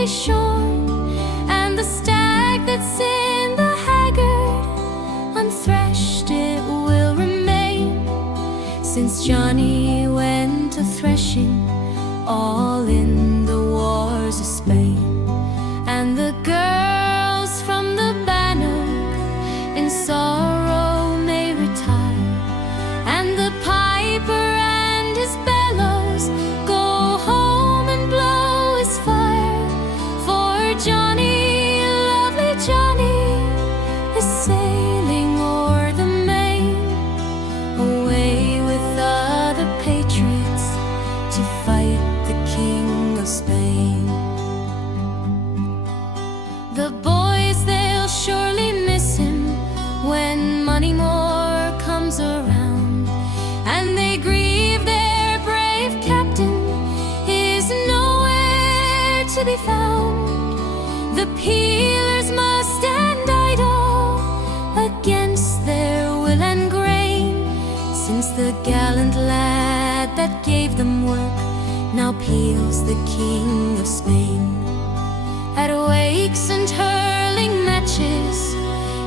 neatly shorn, and the stag that's in the haggard, unthreshed it will remain. Since Johnny went a threshing, all in the wars of Spain, and the girls from the bannock in sorrow may retire, and the piper and his bellows go home and blow his fire. For Johnny, lovely Johnny, is sailing o'er the main, away with other patriots to fight the King of Spain. The boys, they'll surely miss him when Moneymore comes around, and they grieve their brave captain is nowhere to be found. The peelers must stand idle against their will and grain, since the gallant lad that gave them work now peels the King of Spain. At wakes and hurling matches,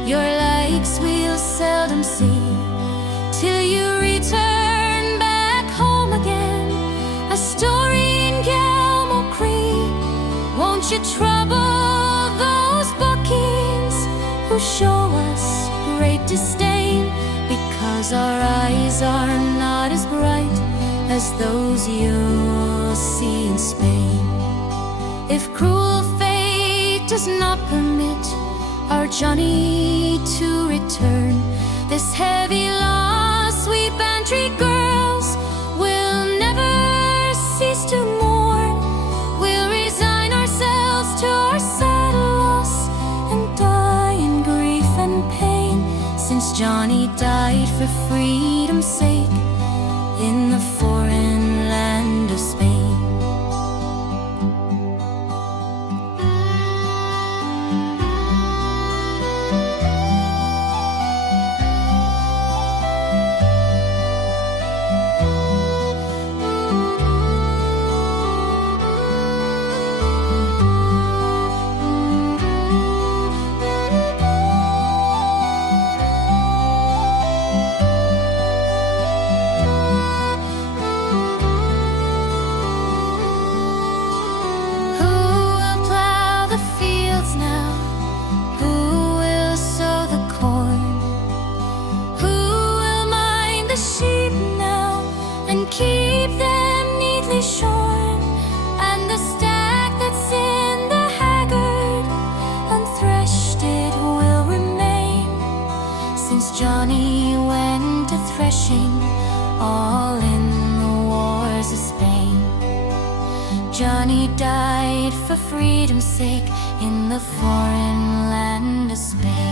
your likes we'll seldom see, till you return back home again, a story in Galmo Cree. Won't you trouble those buckings who show us great disdain, because our eyes are not as bright as those you'll see in Spain? If cruel fate does not permit our Johnny to return, this heavy loss we Bantry girls will never cease to mourn. We'll resign ourselves to our sad loss and die in grief and pain, since Johnny died for freedom's sake in the foreign land of Spain. Keep them neatly shorn, and the stag that's in the haggard, unthreshed it will remain. Since Johnny went a threshing, all in the wars of Spain, Johnny died for freedom's sake in the foreign land of Spain.